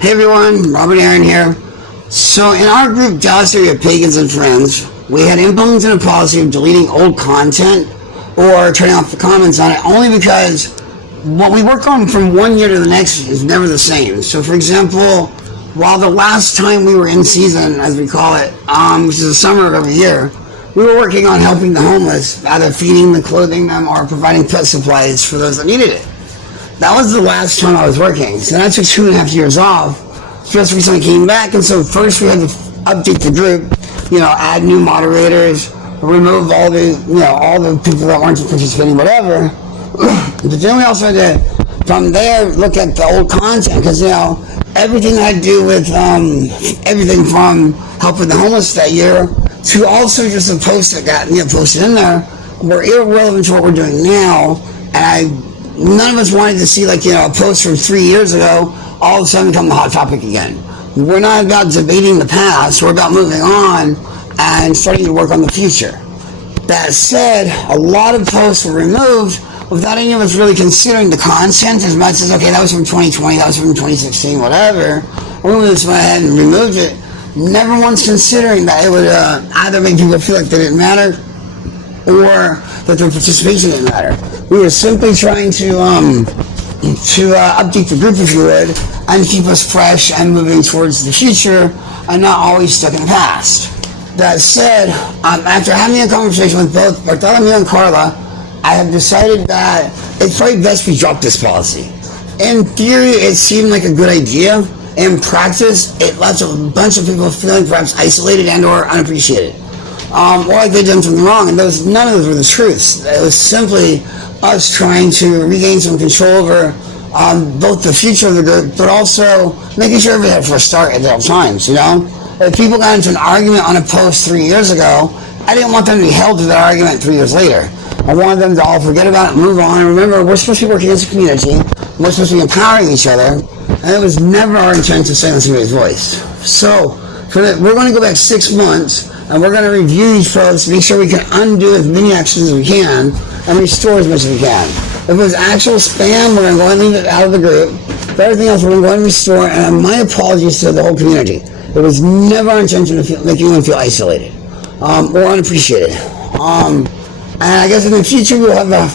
Hey everyone, Robert Aaron here. So in our group, Dallas area Pagans and Friends, we had implemented a policy of deleting old content or turning off the comments on it only because what we work on from one year to the next is never the same. So for example, while the last time we were in season, as we call it, which is the summer of every year, we were working on helping the homeless, either feeding them, clothing them, or providing pet supplies for those that needed it. That was the last time I was working. So that took 2.5 years off. Just recently came back, and so first we had to update the group, add new moderators, remove all the people that weren't participating, whatever. But then we also had to, from there, look at the old content, because, everything I do with everything from helping the homeless that year to also just the posts that got posted in there were irrelevant to what we're doing now, and none of us wanted to see a post from 3 years ago all of a sudden become the hot topic again. We're not about debating the past, we're about moving on and starting to work on the future. That said, a lot of posts were removed without any of us really considering the content as much as, okay, that was from 2020, that was from 2016, whatever. We just went ahead and removed it, never once considering that it would either make people feel like they didn't matter or that their participation didn't matter. We were simply trying to update the group, if you would, and keep us fresh and moving towards the future and not always stuck in the past. That said, after having a conversation with both Bartholomew and Carla, I have decided that it's probably best we drop this policy. In theory, it seemed like a good idea. In practice, it left a bunch of people feeling perhaps isolated and or unappreciated. Or like they'd done something wrong, and none of those were the truths. It was simply us trying to regain some control over both the future of the group, but also making sure everybody had a fresh start at all times, If people got into an argument on a post 3 years ago, I didn't want them to be held to that argument 3 years later. I wanted them to all forget about it and move on. And remember, we're supposed to be working as a community. We're supposed to be empowering each other. And it was never our intent to silence anybody's voice. So, we're going to go back 6 months, and we're going to review each post, make sure we can undo as many actions as we can, and restore as much as we can. If it was actual spam, we're going to go and leave it out of the group. For everything else, we're going to go and restore, and my apologies to the whole community. It was never our intention to make anyone feel isolated or unappreciated. And I guess in the future we'll have a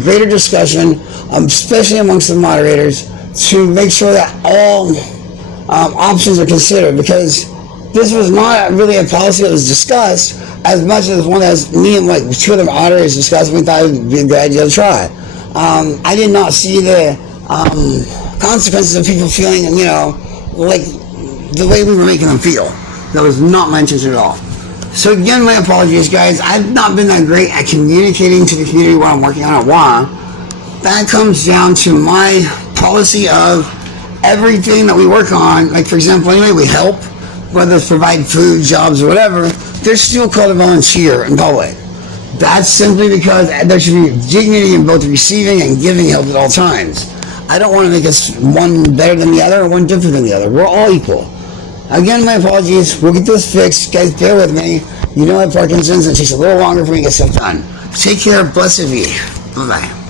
greater discussion, especially amongst the moderators, to make sure that all options are considered, because this was not really a policy that was discussed as much as one that me and two other moderators discussed. We thought it would be a good idea to try. I did not see the consequences of people feeling, like the way we were making them feel. That was not my intention at all. So again, my apologies, guys. I've not been that great at communicating to the community what I'm working on at WA. That comes down to my policy of everything that we work on. Like, for example, anyway, we help, whether it's provide food, jobs, or whatever, they're still called a volunteer in public. That's simply because there should be dignity in both receiving and giving help at all times. I don't want to make us one better than the other or one different than the other. We're all equal. Again, my apologies. We'll get this fixed. Guys, bear with me. I have Parkinson's, and it takes a little longer for me to get stuff done. Take care. Blessed be. Bye-bye.